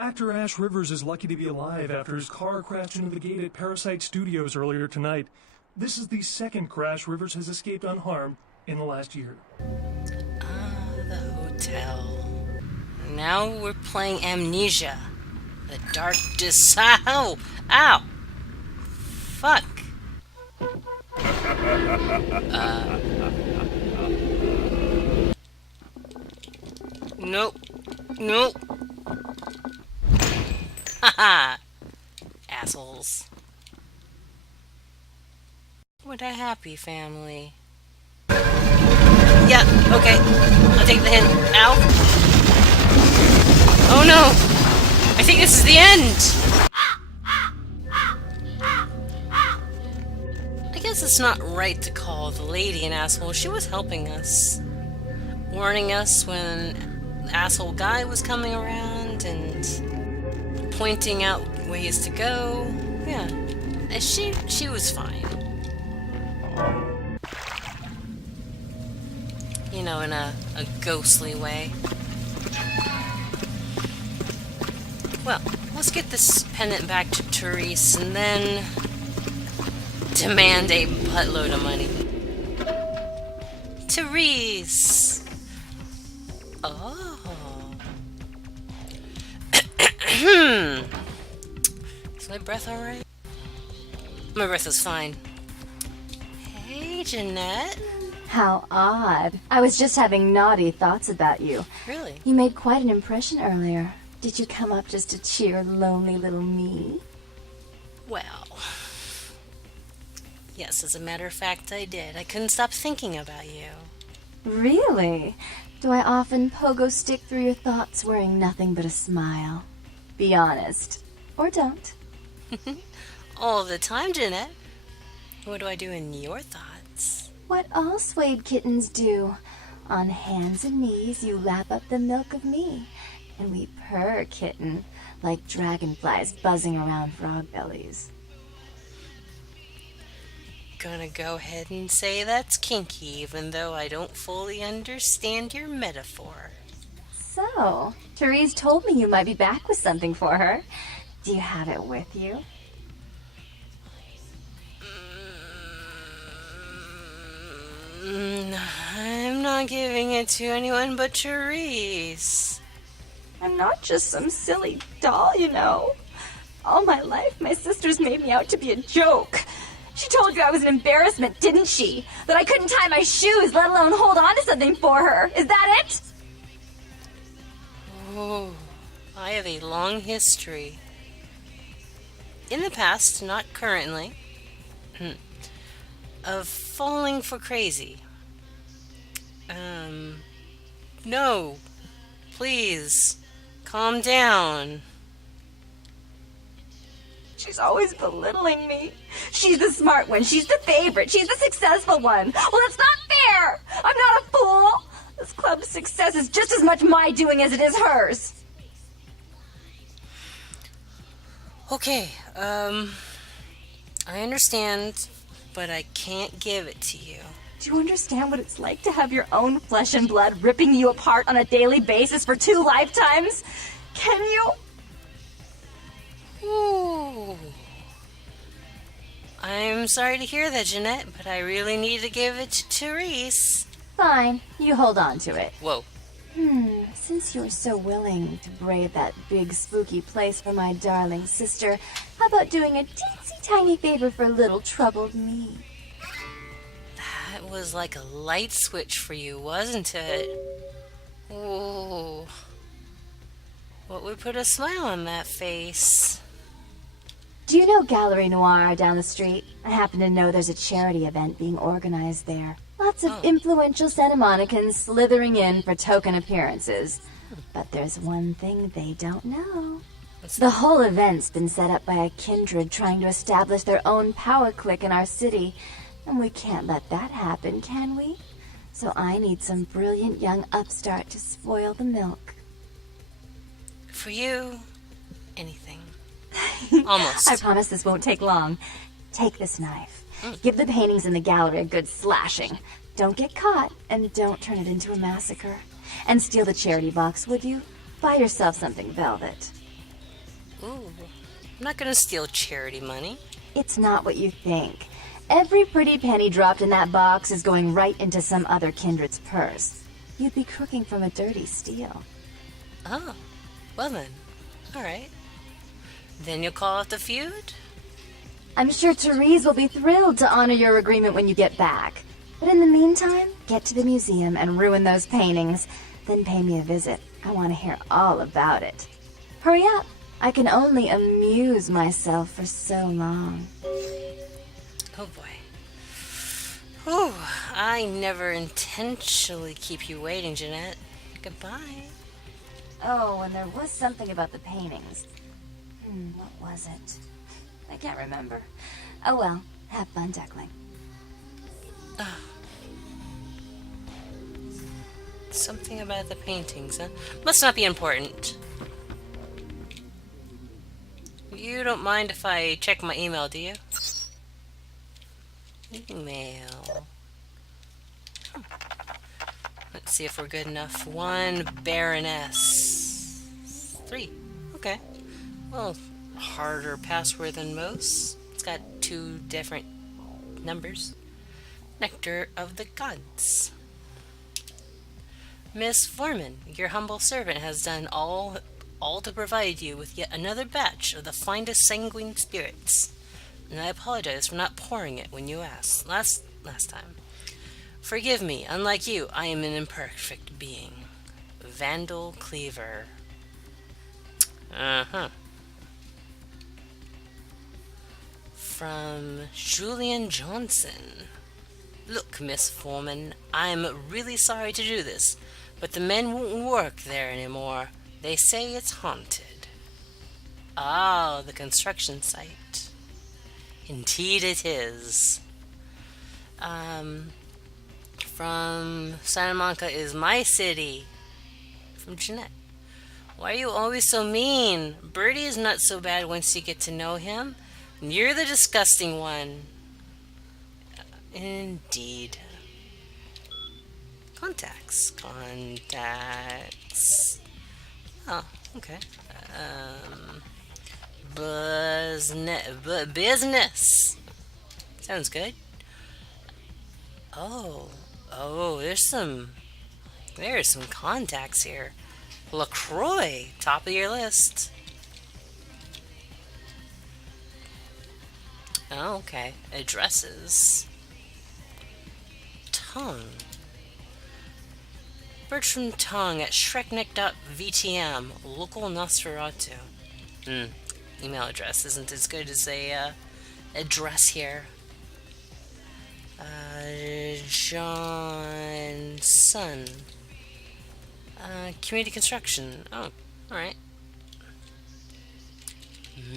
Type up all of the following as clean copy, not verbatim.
Actor Ash Rivers is lucky to be alive after his car crashed into the gate at Parasite Studios earlier tonight. This is the second crash Rivers has escaped unharmed in the last year. The hotel. Now we're playing Amnesia. The dark Ow! Ow! Fuck. Nope. Nope. Haha. Assholes. What a happy family. Yeah, okay. I'll take the hint. Ow. Oh no! I think this is the end! I guess it's not right to call the lady an asshole. She was helping us. Warning us when the asshole guy was coming around and pointing out ways to go. Yeah. She was fine. You know, in a ghostly way. Well, let's get this pendant back to Therese and then demand a buttload of money. Therese! Oh. Is my breath alright? My breath is fine. Hey, Jeanette. How odd. I was just having naughty thoughts about you. Really? You made quite an impression earlier. Did you come up just to cheer lonely little me? Well, yes, as a matter of fact, I did. I couldn't stop thinking about you. Really? Do I often pogo stick through your thoughts wearing nothing but a smile? Be honest. Or don't. All the time, Jeanette. What do I do in your thoughts? What all swayed kittens do. On hands and knees, you lap up the milk of me. And we purr, kitten, like dragonflies buzzing around frog bellies. Gonna go ahead and say that's kinky, even though I don't fully understand your metaphor. So, Therese told me you might be back with something for her. Do you have it with you? I'm not giving it to anyone but Therese. I'm not just some silly doll, you know. All my life, my sisters made me out to be a joke. She told you I was an embarrassment, didn't she? That I couldn't tie my shoes, let alone hold on to something for her. Is that it? Oh, I have a long history. In the past, not currently, of falling for crazy. No. Please. Calm down. She's always belittling me. She's the smart one. She's the favorite. She's the successful one. Well, it's not fair. I'm not a fool. This club's success is just as much my doing as it is hers. Okay, I understand, but I can't give it to you. Do you understand what it's like to have your own flesh and blood ripping you apart on a daily basis for 2 lifetimes? Can you? Ooh. I'm sorry to hear that, Jeanette, but I really need to give it to Therese. Fine, you hold on to it. Whoa. Since you're so willing to brave that big spooky place for my darling sister, how about doing a teensy tiny favor for little troubled me? That was like a light switch for you, wasn't it? Ooh. What would put a smile on that face? Do you know Gallery Noir down the street? I happen to know there's a charity event being organized there. Lots of influential Santa Monicans slithering in for token appearances. But there's one thing they don't know. The whole event's been set up by a kindred trying to establish their own power clique in our city. And we can't let that happen, can we? So I need some brilliant young upstart to spoil the milk. For you, anything. Almost. I promise this won't take long. Take this knife. Give the paintings in the gallery a good slashing. Don't get caught, and don't turn it into a massacre. And steal the charity box, would you? Buy yourself something velvet. Ooh, I'm not gonna steal charity money. It's not what you think. Every pretty penny dropped in that box is going right into some other kindred's purse. You'd be crooking from a dirty steal. Oh, well then. Alright. Then you'll call off the feud? I'm sure Therese will be thrilled to honor your agreement when you get back. But in the meantime, get to the museum and ruin those paintings. Then pay me a visit. I want to hear all about it. Hurry up. I can only amuse myself for so long. Oh boy. Whew, I never intentionally keep you waiting, Jeanette. Goodbye. Oh, and there was something about the paintings. What was it? I can't remember. Oh well, have fun, Duckling. Something about the paintings, huh? Must not be important. You don't mind if I check my email, do you? Email. Let's see if we're good enough. 1 Baroness. 3. Okay. Well, harder password than most. It's got 2 different numbers. Nectar of the Gods. Miss Foreman, your humble servant has done all to provide you with yet another batch of the finest sanguine spirits. And I apologize for not pouring it when you asked last time. Forgive me, unlike you, I am an imperfect being. Vandal Cleaver. From Julian Johnson. Look, Miss Foreman, I'm really sorry to do this, but the men won't work there anymore. They say it's haunted. Ah, the construction site. Indeed it is. From Santa Monica is my city. From Jeanette. Why are you always so mean? Bertie is not so bad once you get to know him. You're the disgusting one. Indeed. Contacts. Oh, okay. Business. Sounds good. Oh, there's some contacts here. LaCroix, top of your list. Oh, okay. Addresses. Tongue. Bertram Tongue at shrekneck.vtm, local Nosferatu. Email address isn't as good as a address here. Johnson. Community construction. Oh, alright.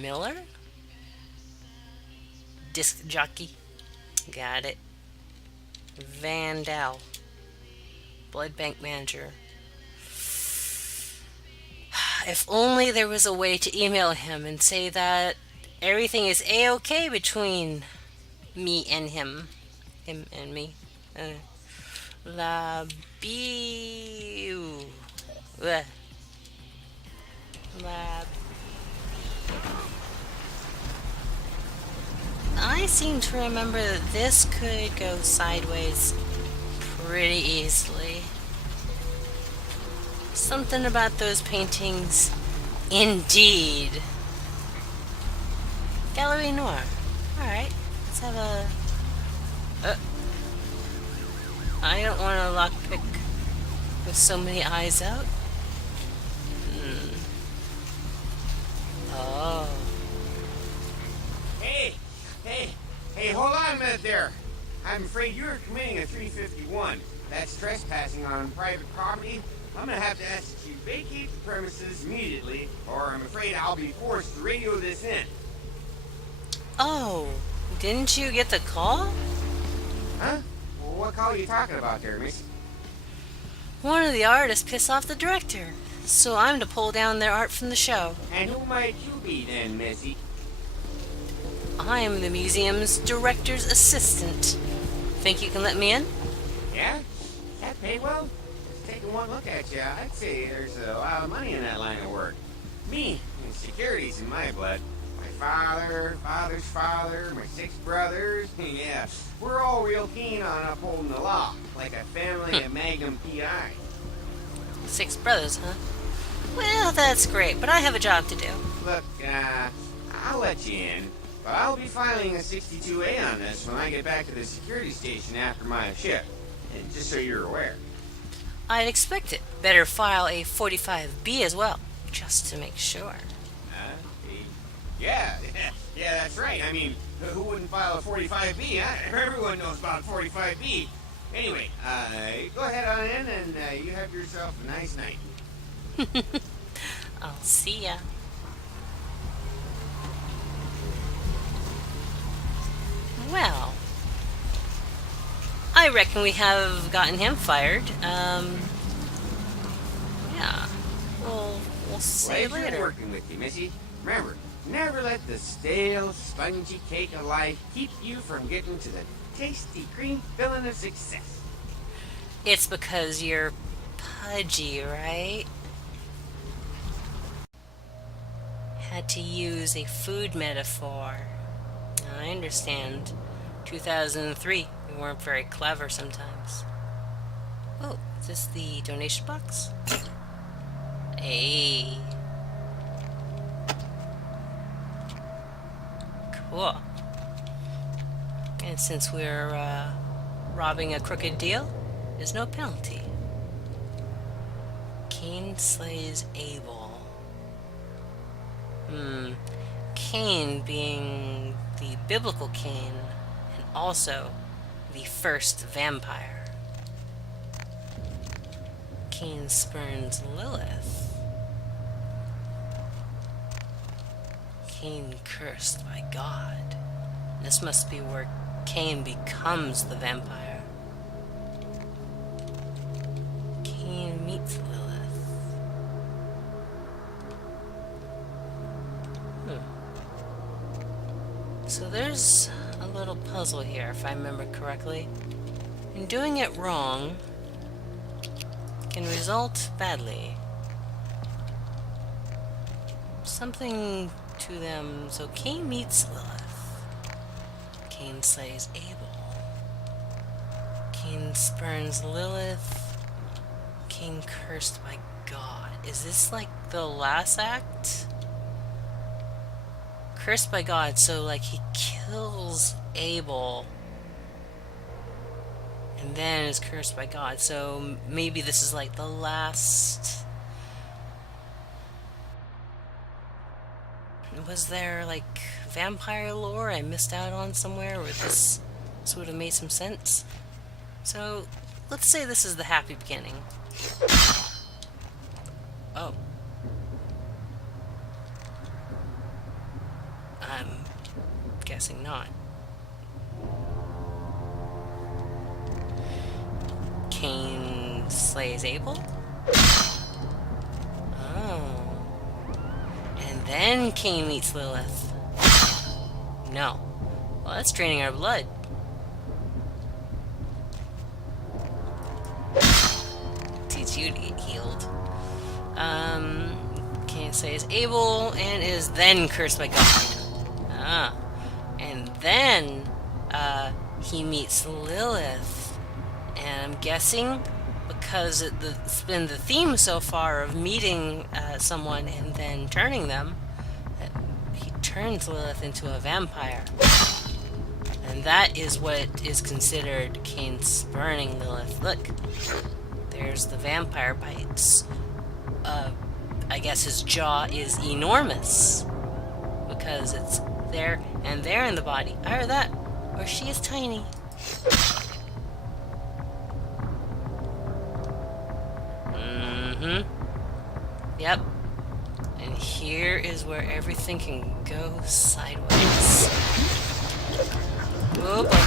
Miller? Disc jockey. Got it. Vandal. Blood bank manager. If only there was a way to email him and say that everything is a-okay between me and him. Him and me. Lab. I seem to remember that this could go sideways pretty easily. Something about those paintings. Indeed. Gallery Noir. Alright, let's have a... I don't want to lockpick with so many eyes out. Oh. Hey, hold on a minute there. I'm afraid you're committing a 351. That's trespassing on private property. I'm gonna have to ask that you vacate the premises immediately, or I'm afraid I'll be forced to radio this in. Oh, didn't you get the call? Huh? Well, what call are you talking about there, miss? One of the artists pissed off the director, so I'm to pull down their art from the show. And who might you be then, missy? I am the museum's director's assistant. Think you can let me in? Yeah? That pay well? Just taking one look at you, I'd say there's a lot of money in that line of work. Me, you see, security's in my blood. My father, father's father, my 6 brothers, yeah, we're all real keen on upholding the law, like a family of Magnum PI. 6 brothers, huh? Well, that's great, but I have a job to do. Look, I'll let you in, but I'll be filing a 62A on this when I get back to the security station after my shift, and just so you're aware. I'd expect it. Better file a 45B as well, just to make sure. Yeah, that's right. I mean, who wouldn't file a 45B, huh? Everyone knows about 45B. Anyway, go ahead on in and you have yourself a nice night. I'll see ya. Well, I reckon we have gotten him fired. Yeah. We'll see you Pleasure later. working with you, Missy. Remember, never let the stale, spongy cake of life keep you from getting to the tasty cream filling of success. It's because you're pudgy, right? Had to use a food metaphor. I understand. 2003, we weren't very clever sometimes. Oh, is this the donation box? Hey. Cool. And since we're robbing a crooked deal, there's no penalty. Cain slays Abel. Cain being the biblical Cain, and also the first vampire. Cain spurns Lilith. Cain cursed by God. This must be where Cain becomes the vampire. Cain meets Lilith. So there's a little puzzle here, if I remember correctly. And doing it wrong can result badly. Something to them. So Cain meets Lilith. Cain slays Abel. Cain spurns Lilith. Cain cursed by God. Is this like the last act? Cursed by God, so like he kills Abel and then is cursed by God. So maybe this is like the last. Was there like vampire lore I missed out on somewhere where this would have made some sense? So let's say this is the happy beginning. Oh. I'm guessing not. Cain slays Abel? Oh. And then Cain meets Lilith. No. Well, that's draining our blood. Teach you to get healed. Cain slays Abel and is then cursed by God. And then he meets Lilith, and I'm guessing because it's been the theme so far of meeting someone and then turning them, that he turns Lilith into a vampire, and that is what is considered Cain spurning Lilith. Look, there's the vampire bites. I guess his jaw is enormous because it's there and there in the body. Either that, or she is tiny. Yep. And here is where everything can go sideways. Oh boy.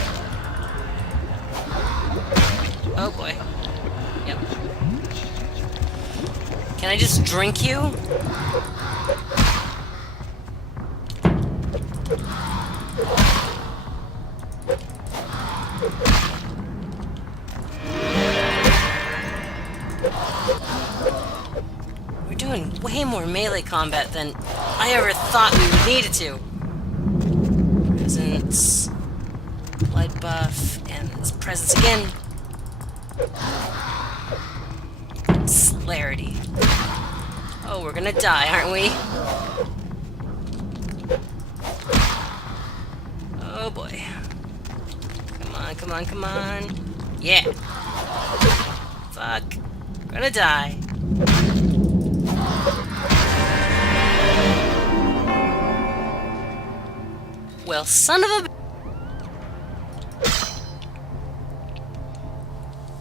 Oh boy. Yep. Can I just drink you? We're doing way more melee combat than I ever thought we would need it to. Presence, blood buff, and this presence again. Celerity. Oh, we're gonna die, aren't we? Oh boy. Come on, come on, come on. Yeah. Fuck. Gonna die. Well, son of a...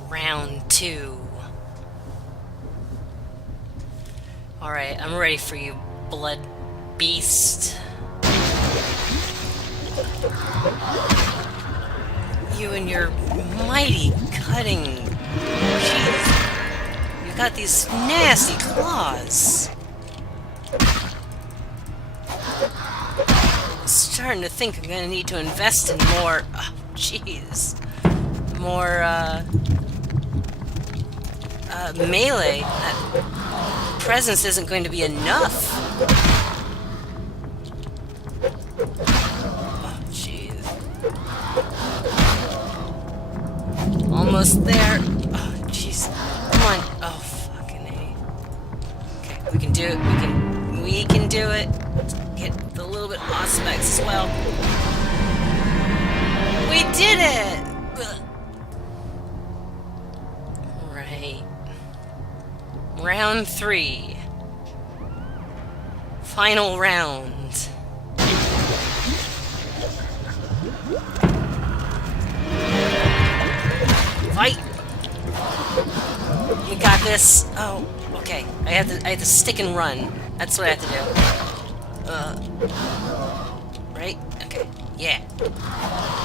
Round 2. Alright, I'm ready for you, blood beast. You and your mighty cutting. Jeez. You've got these nasty claws. I'm starting to think I'm gonna need to invest in more... Oh, jeez. More, melee. That presence isn't going to be enough. Oh, jeez. Almost there. Oh, jeez. Come on. Oh, fucking A. Okay, we can do it. We can do it. Let's get a little bit of aspects as well. We did it! Ugh. Right. Round 3. Final round. Fight! We got this. Oh, okay. I had to stick and run. That's what I have to do. Right? Okay. Yeah.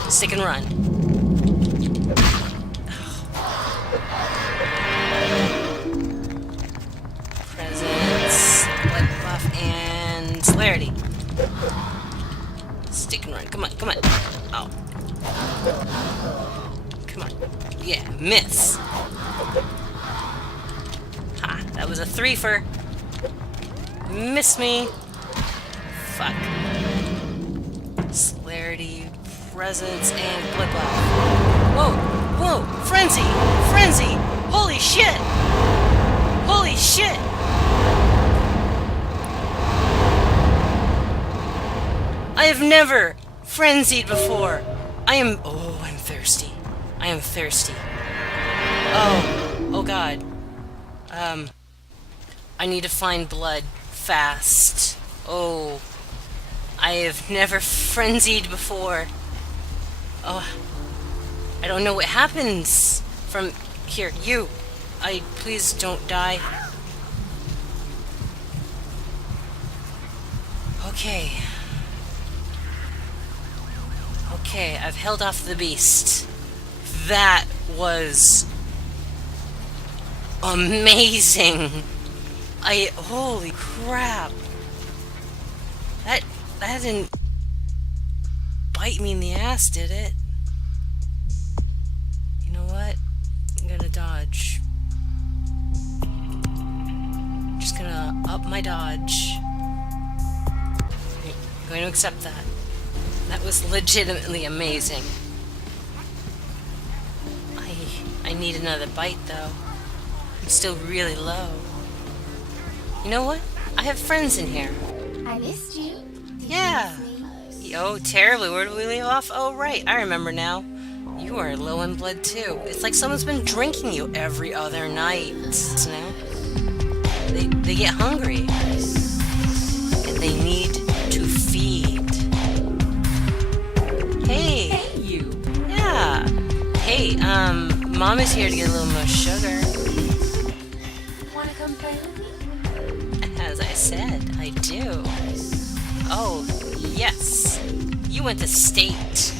Stick and run. Presence, blood buff, and celerity. Stick and run. Come on, come on. Oh. Come on. Yeah, miss. Ha, that was a 3-fer. Miss me. Fuck. Celerity, presence, and blood buff. Whoa, whoa, frenzy, frenzy. Holy shit. Holy shit. I have never frenzied before. I'm thirsty. I am thirsty. Oh god. I need to find blood fast. Oh, I have never frenzied before. Oh, I don't know what happens from here. You, please don't die. Okay. Okay, I've held off the beast. That was amazing. Holy crap. That didn't bite me in the ass, did it? You know what? I'm gonna dodge. Just gonna up my dodge. I'm going to accept that. That was legitimately amazing. I need another bite, though. I'm still really low. You know what? I have friends in here. I missed you. Did Yeah. you miss me? Oh, terribly. Where did we leave off? Oh, right. I remember now. You are low in blood, too. It's like someone's been drinking you every other night. You know? They get hungry. And they need to feed. Hey. Hey, you. Yeah. Hey, Mom is here to get a little more sugar. Wanna come play with me? As I said, I do. Oh, yes. You went to state.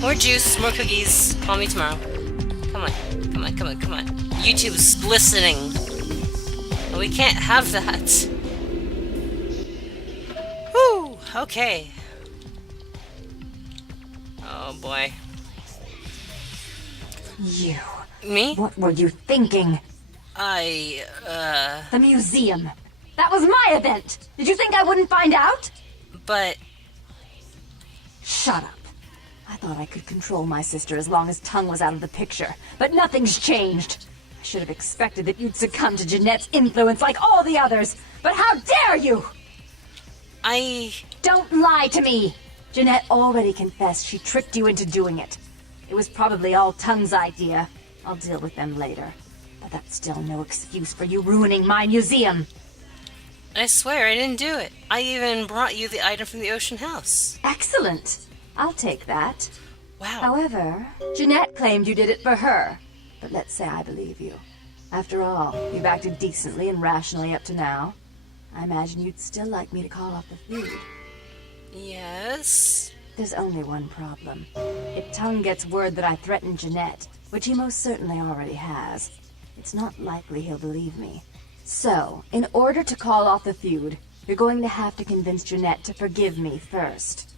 More juice, more cookies. Call me tomorrow. Come on, come on, come on, come on. YouTube's listening. We can't have that. Whew, okay. Oh boy. You Me? What were you thinking? The The museum. That was my event. Did you think I wouldn't find out? But... Shut up. I thought I could control my sister as long as Tongue was out of the picture, but nothing's changed. I should have expected that you'd succumb to Jeanette's influence like all the others, but how dare you! Don't lie to me! Jeanette already confessed she tricked you into doing it. It was probably all Tongue's idea. I'll deal with them later. But that's still no excuse for you ruining my museum. I swear I didn't do it. I even brought you the item from the Ocean House. Excellent. I'll take that. Wow. However, Jeanette claimed you did it for her. But let's say I believe you. After all, you've acted decently and rationally up to now. I imagine you'd still like me to call off the feud. Yes? There's only one problem. If Tongue gets word that I threatened Jeanette, which he most certainly already has, it's not likely he'll believe me. So, in order to call off the feud, you're going to have to convince Jeanette to forgive me first.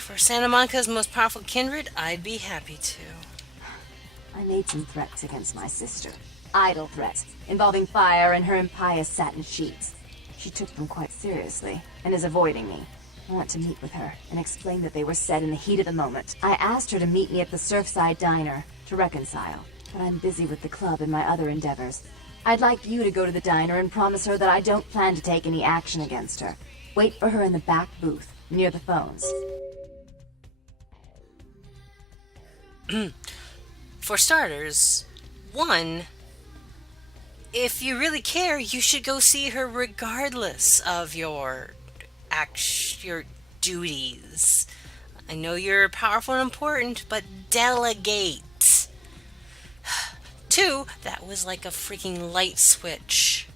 For Santa Monica's most powerful kindred, I'd be happy to. I made some threats against my sister. Idle threats, involving fire and her impious satin sheets. She took them quite seriously, and is avoiding me. I want to meet with her, and explain that they were said in the heat of the moment. I asked her to meet me at the Surfside Diner, to reconcile, but I'm busy with the club and my other endeavors. I'd like you to go to the diner and promise her that I don't plan to take any action against her. Wait for her in the back booth, near the phones. For starters, one, if you really care, you should go see her regardless of your duties. I know you're powerful and important, but delegate. Two, that was like a freaking light switch.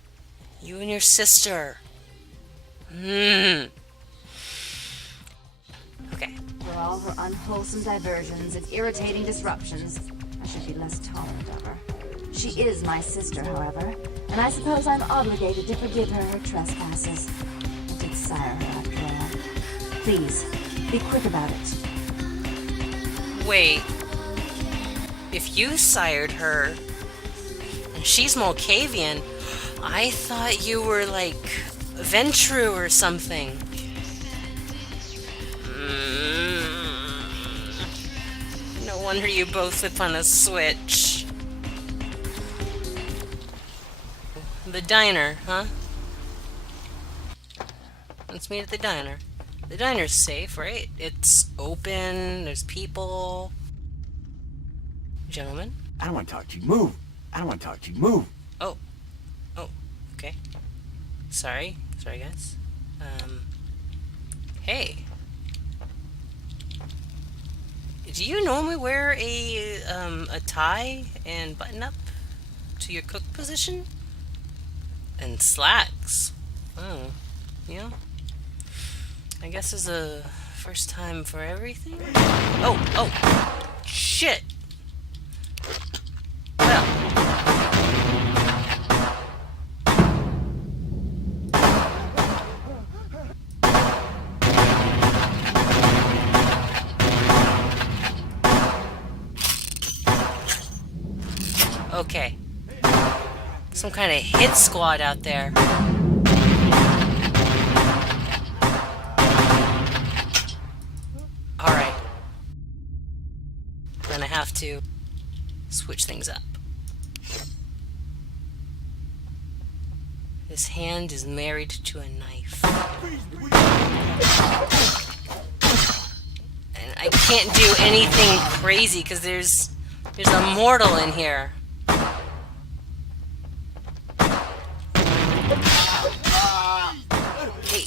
You and your sister. Okay. For all her unwholesome diversions and irritating disruptions, I should be less tolerant of her. She is my sister, however, and I suppose I'm obligated to forgive her her trespasses. I did sire her after all. Please, be quick about it. Wait. If you sired her, and she's Molcavian, I thought you were like Ventru or something. No wonder you both flip on a switch. The diner, huh? Let's meet at the diner. The diner's safe, right? It's open, there's people. Gentlemen? I don't want to talk to you. Move! I don't want to talk to you. Move! Oh, okay. Sorry, guys. Hey. Do you normally wear a tie and button up to your cook position? And slacks? Oh, yeah. I guess it's a first time for everything? Oh, shit! Well. Okay. Some kind of hit squad out there. Alright. Gonna have to switch things up. His hand is married to a knife. And I can't do anything crazy because there's a mortal in here. Hey.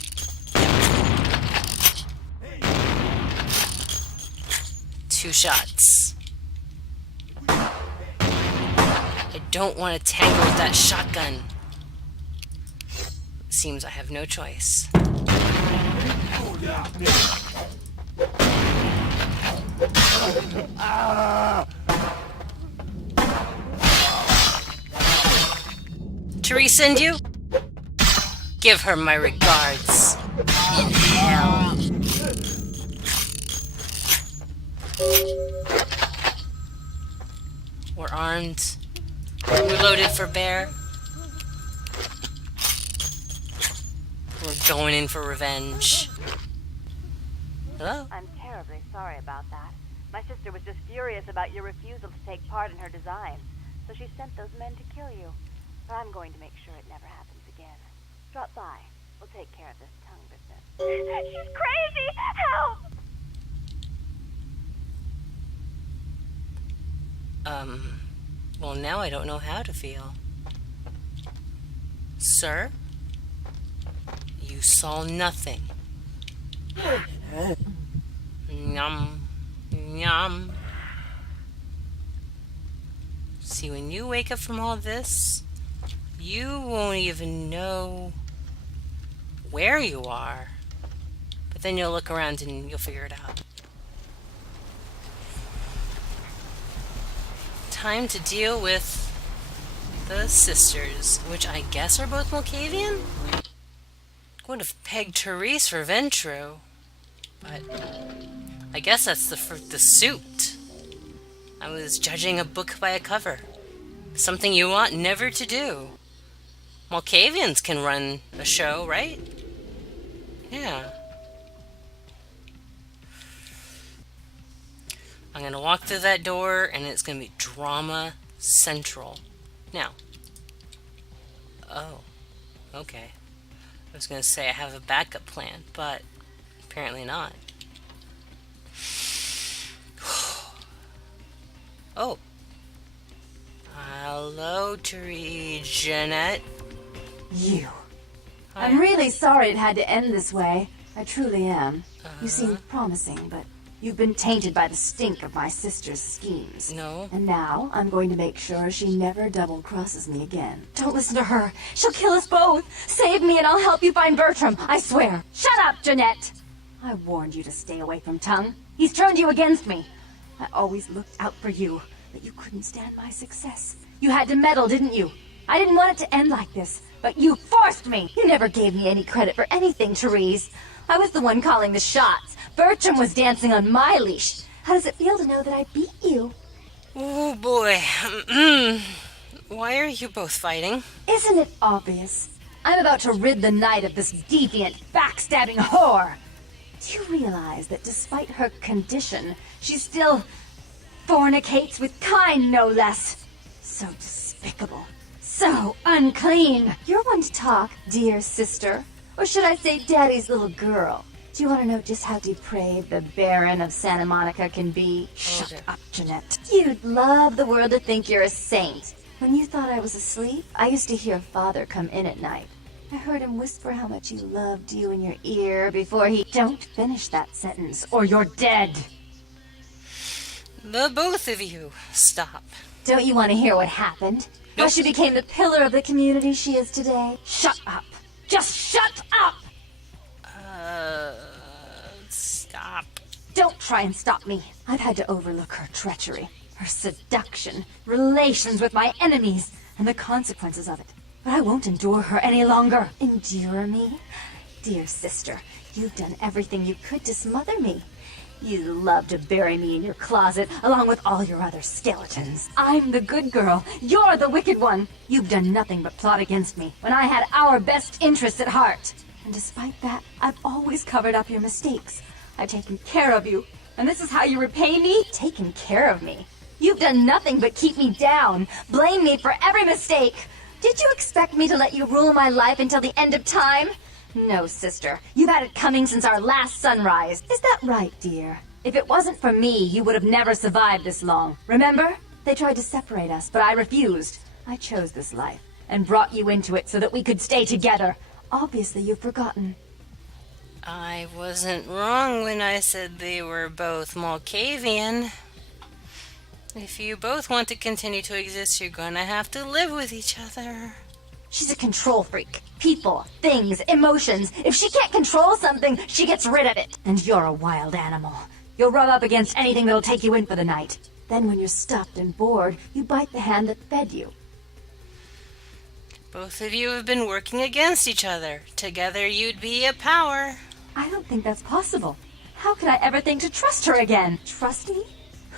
Two shots. I don't want to tangle with that shotgun. Seems I have no choice. To resend you? Give her my regards. In hell. We're armed. We're loaded for bear. We're going in for revenge. Hello? I'm terribly sorry about that. My sister was just furious about your refusal to take part in her design, so she sent those men to kill you. But I'm going to make sure it never happens again. Drop by. We'll take care of this tongue business. She's crazy! Help! Well, now I don't know how to feel. Sir? You saw nothing. Yum. Yum. See, when you wake up from all this, you won't even know where you are. But then you'll look around and you'll figure it out. Time to deal with the sisters, which I guess are both Malkavian? Would have pegged Therese for Ventru, but I guess that's the suit. I was judging a book by a cover. Something you ought never to do. Malkavians can run a show, right? Yeah. I'm gonna walk through that door and it's gonna be drama central. Now. Oh. Okay. I was gonna say I have a backup plan, but apparently not. Oh. Hello, Jeanette. You. I'm really sorry it had to end this way. I truly am. You seem promising, but you've been tainted by the stink of my sister's schemes. No. And now I'm going to make sure she never double-crosses me again. Don't listen to her. She'll kill us both. Save me and I'll help you find Bertram. I swear. Shut up, Jeanette. I warned you to stay away from Tongue. He's turned you against me. I always looked out for you, but you couldn't stand my success. You had to meddle, didn't you? I didn't want it to end like this, but you forced me. You never gave me any credit for anything, Therese. I was the one calling the shots. Bertram was dancing on my leash. How does it feel to know that I beat you? Oh boy. Why are you both fighting? Isn't it obvious? I'm about to rid the night of this deviant, backstabbing whore. Do you realize that despite her condition, she still fornicates with kind, no less? So despicable. So unclean. You're one to talk, dear sister. Or should I say daddy's little girl? Do you want to know just how depraved the Baron of Santa Monica can be? Shut up, Jeanette. You'd love the world to think you're a saint. When you thought I was asleep, I used to hear Father come in at night. I heard him whisper how much he loved you in your ear before he... Don't finish that sentence, or you're dead. The both of you, stop. Don't you want to hear what happened? How she became the pillar of the community she is today? Shut up. Just shut up! Stop. Don't try and stop me. I've had to overlook her treachery, her seduction, relations with my enemies, and the consequences of it. But I won't endure her any longer. Endure me? Dear sister, you've done everything you could to smother me. You love to bury me in your closet, along with all your other skeletons. I'm the good girl. You're the wicked one. You've done nothing but plot against me, when I had our best interests at heart. And despite that, I've always covered up your mistakes. I've taken care of you. And this is how you repay me? Taken care of me. You've done nothing but keep me down, blame me for every mistake. Did you expect me to let you rule my life until the end of time? No, sister. You've had it coming since our last sunrise. Is that right, dear? If it wasn't for me, you would have never survived this long. Remember? They tried to separate us, but I refused. I chose this life, and brought you into it so that we could stay together. Obviously, you've forgotten. I wasn't wrong when I said they were both Malkavian. If you both want to continue to exist, you're gonna have to live with each other. She's a control freak. People, things, emotions. If she can't control something, she gets rid of it. And you're a wild animal. You'll rub up against anything that'll take you in for the night. Then when you're stuffed and bored, you bite the hand that fed you. Both of you have been working against each other. Together you'd be a power. I don't think that's possible. How could I ever think to trust her again? Trust me?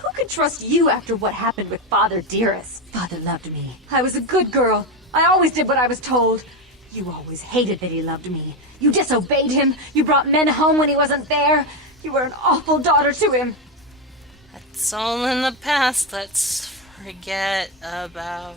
Who could trust you after what happened with Father Dearest? Father loved me. I was a good girl. I always did what I was told. You always hated that he loved me. You disobeyed him. You brought men home when he wasn't there. You were an awful daughter to him. It's all in the past. Let's forget about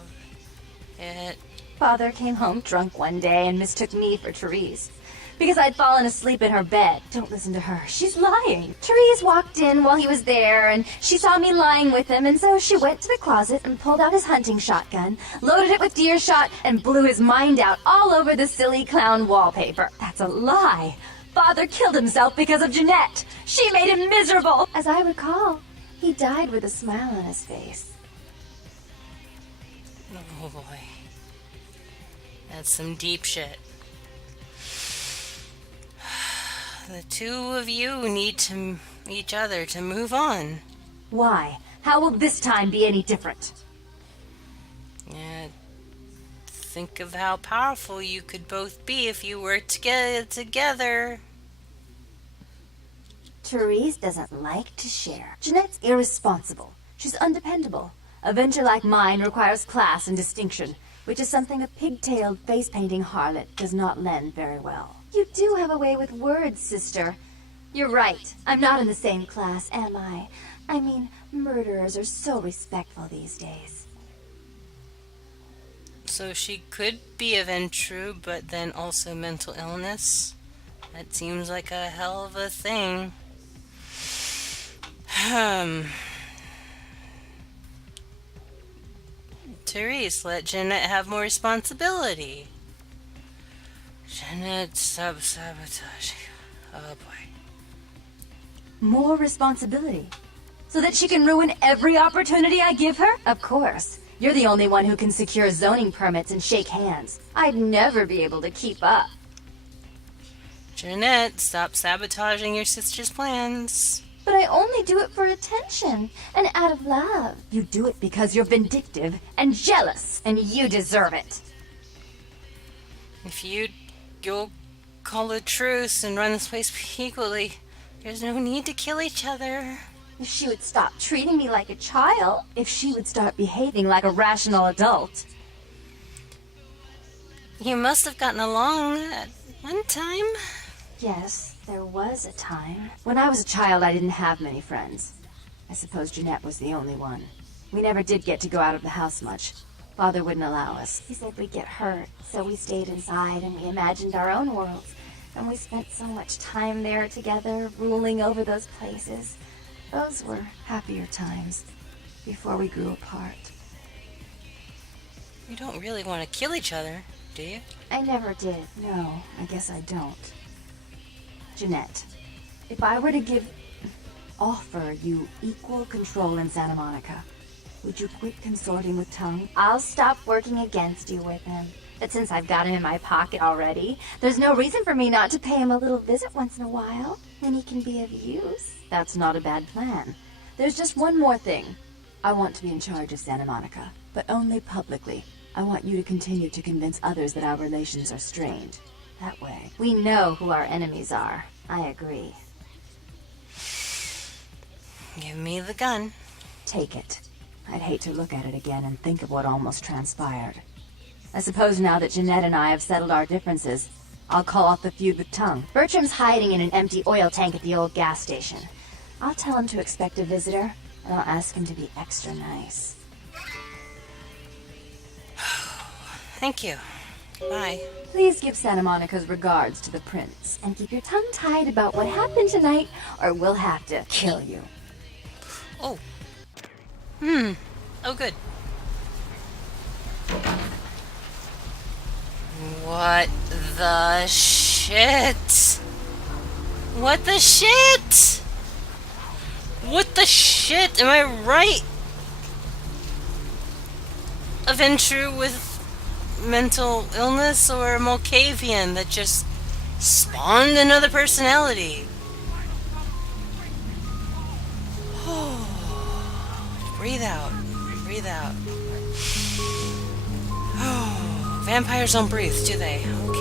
it. Father came home drunk one day and mistook me for Therese. Because I'd fallen asleep in her bed. Don't listen to her. She's lying. Therese walked in while he was there, and she saw me lying with him, and so she went to the closet and pulled out his hunting shotgun, loaded it with deer shot, and blew his mind out all over the silly clown wallpaper. That's a lie. Father killed himself because of Jeanette. She made him miserable. As I recall, he died with a smile on his face. Oh boy. That's some deep shit. The two of you need to each other to move on. Why? How will this time be any different? Yeah, think of how powerful you could both be if you were together. Therese doesn't like to share. Jeanette's irresponsible. She's undependable. A venture like mine requires class and distinction, which is something a pigtailed, face-painting harlot does not lend very well. You do have a way with words, sister. You're right. I'm not in the same class, am I? I mean, murderers are so respectful these days. So she could be a Ventru, but then also mental illness. That seems like a hell of a thing. Therese, let Jeanette have more responsibility. Jeanette sabotage. Oh boy. More responsibility? So that she can ruin every opportunity I give her? Of course. You're the only one who can secure zoning permits and shake hands. I'd never be able to keep up. Jeanette, stop sabotaging your sister's plans. But I only do it for attention and out of love. You do it because you're vindictive and jealous, and you deserve it. If you'll call a truce and run this place equally, there's no need to kill each other. If she would stop treating me like a child, if she would start behaving like a rational adult. You must have gotten along at one time. Yes, there was a time. When I was a child, I didn't have many friends. I suppose Jeanette was the only one. We never did get to go out of the house much. Father wouldn't allow us. He said we'd get hurt, so we stayed inside and we imagined our own worlds. And we spent so much time there together, ruling over those places. Those were happier times, before we grew apart. You don't really want to kill each other, do you? I never did. No, I guess I don't. Jeanette, if I were to offer you equal control in Santa Monica, would you quit consorting with Tongue? I'll stop working against you with him. But since I've got him in my pocket already, there's no reason for me not to pay him a little visit once in a while, when he can be of use. That's not a bad plan. There's just one more thing. I want to be in charge of Santa Monica, but only publicly. I want you to continue to convince others that our relations are strained. That way, we know who our enemies are. I agree. Give me the gun. Take it. I'd hate to look at it again and think of what almost transpired. I suppose now that Jeanette and I have settled our differences, I'll call off the feud with Tongue. Bertram's hiding in an empty oil tank at the old gas station. I'll tell him to expect a visitor, and I'll ask him to be extra nice. Thank you. Bye. Please give Santa Monica's regards to the prince, and keep your tongue tied about what happened tonight, or we'll have to kill you. Oh. Oh, good. What the shit? What the shit? What the shit? Am I right? A Ventru with mental illness, or a Mulcavian that just spawned another personality? Breathe out. Breathe out. Vampires don't breathe, do they? Okay.